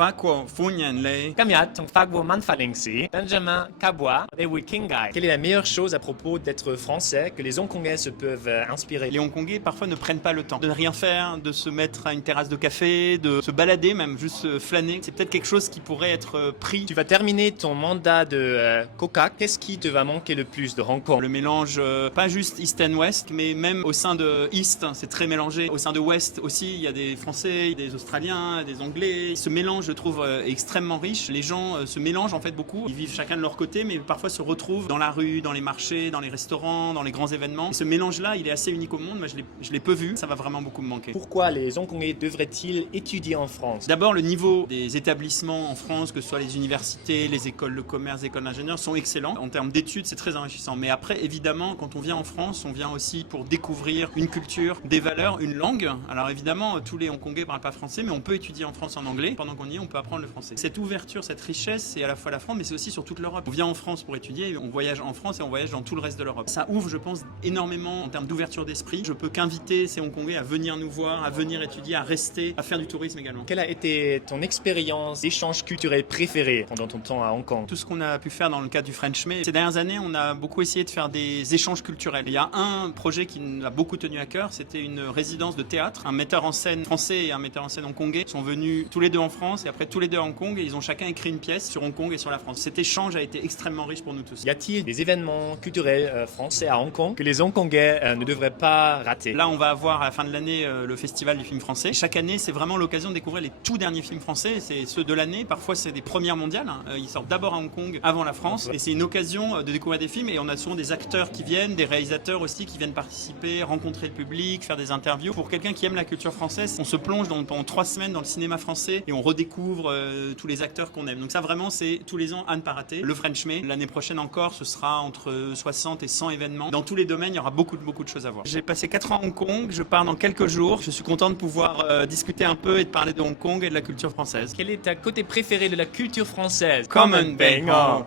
Fakwa Funyan Lei. Kamiat, Fagwo Manfalingsi, Benjamin Kabwa et Wikingai. Quelle est la meilleure chose à propos d'être français que les Hongkongais se peuvent inspirer? Les Hongkongais parfois ne prennent pas le temps de ne rien faire, de se mettre à une terrasse de café, de se balader, même juste flâner. C'est peut-être quelque chose qui pourrait être pris. Tu vas terminer ton mandat de Coca. Qu'est-ce qui te va manquer le plus de Hong Kong? Le mélange, pas juste East and West, mais même au sein de East, c'est très mélangé. Au sein de West aussi, il y a des Français, des Australiens, des Anglais. Ce mélange, je trouve, est extrêmement riche. Les gens se mélangent en fait beaucoup. Ils vivent chacun de leur côté, mais parfois se retrouvent dans la rue, dans les marchés, dans les restaurants, dans les grands événements. Et ce mélange-là, il est assez unique au monde. Moi, je l'ai peu vu. Ça va vraiment beaucoup me manquer. Pourquoi les Hongkongais devraient-ils étudier en France? D'abord, le niveau des établissements en France, que ce soit les universités, les écoles de commerce, les écoles d'ingénieurs, sont excellents. En termes d'études, c'est très enrichissant. Mais après, évidemment, quand on vient en France, on vient aussi pour découvrir une culture, des valeurs, une langue. Alors évidemment, tous les Hongkongais ne parlent pas français, mais on peut étudier en France en anglais. Pendant qu'on y est, on peut apprendre le français. Cette ouverture, cette richesse, c'est à la fois la France, mais c'est aussi sur toute l'Europe. On vient en France pour étudier, on voyage en France et on voyage dans tout le reste de l'Europe. Ça ouvre, je pense, énormément en termes d'ouverture d'esprit. Je peux qu'inviter ces Hongkongais à venir nous voir, à venir étudier, à rester, à faire du tourisme également. Quelle a été ton expérience d'échange culturel préférée pendant ton temps à Hong Kong? Tout ce qu'on a pu faire dans le cadre du French May, ces dernières années, on a beaucoup essayé de faire des échanges culturels. Il y a un projet qui nous a beaucoup tenu à cœur, c'était une résidence de théâtre. Un metteur en scène français et un metteur en scène hongkongais sont venus tous les deux en France et après tous les deux à Hong Kong et ils ont chacun écrit une pièce sur Hong Kong et sur la France. Cet échange a été extrêmement riche pour nous tous. Y a-t-il des événements culturels français à Hong Kong que les Hongkongais ne devraient pas rater? Là, on va avoir à la fin de l'année le festival du film français. Chaque année, c'est vraiment l'occasion de découvrir les tout derniers films français. C'est ceux de l'année. Parfois, c'est des premières mondiales. Ils sortent d'abord à Hong Kong avant la France. Et c'est une occasion de découvrir des films. Et on a souvent des acteurs qui viennent, des réalisateurs aussi qui viennent participer, rencontrer le public, faire des interviews. Pour quelqu'un qui aime la culture française, on se plonge pendant 3 semaines dans le cinéma français et on redécouvre tous les acteurs qu'on aime. Donc ça, vraiment, c'est tous les ans à ne pas rater. Le French May. L'année prochaine encore, ce sera entre 60 et 100 événements. Dans tous les domaines, il y aura beaucoup de choses à voir. J'ai passé 4 ans à Hong Kong. Je pars dans quelques jours. Je suis content de pouvoir discuter un peu et de parler de Hong Kong et de la culture française. Quel est ta côté préféré de la culture française? Common Bang.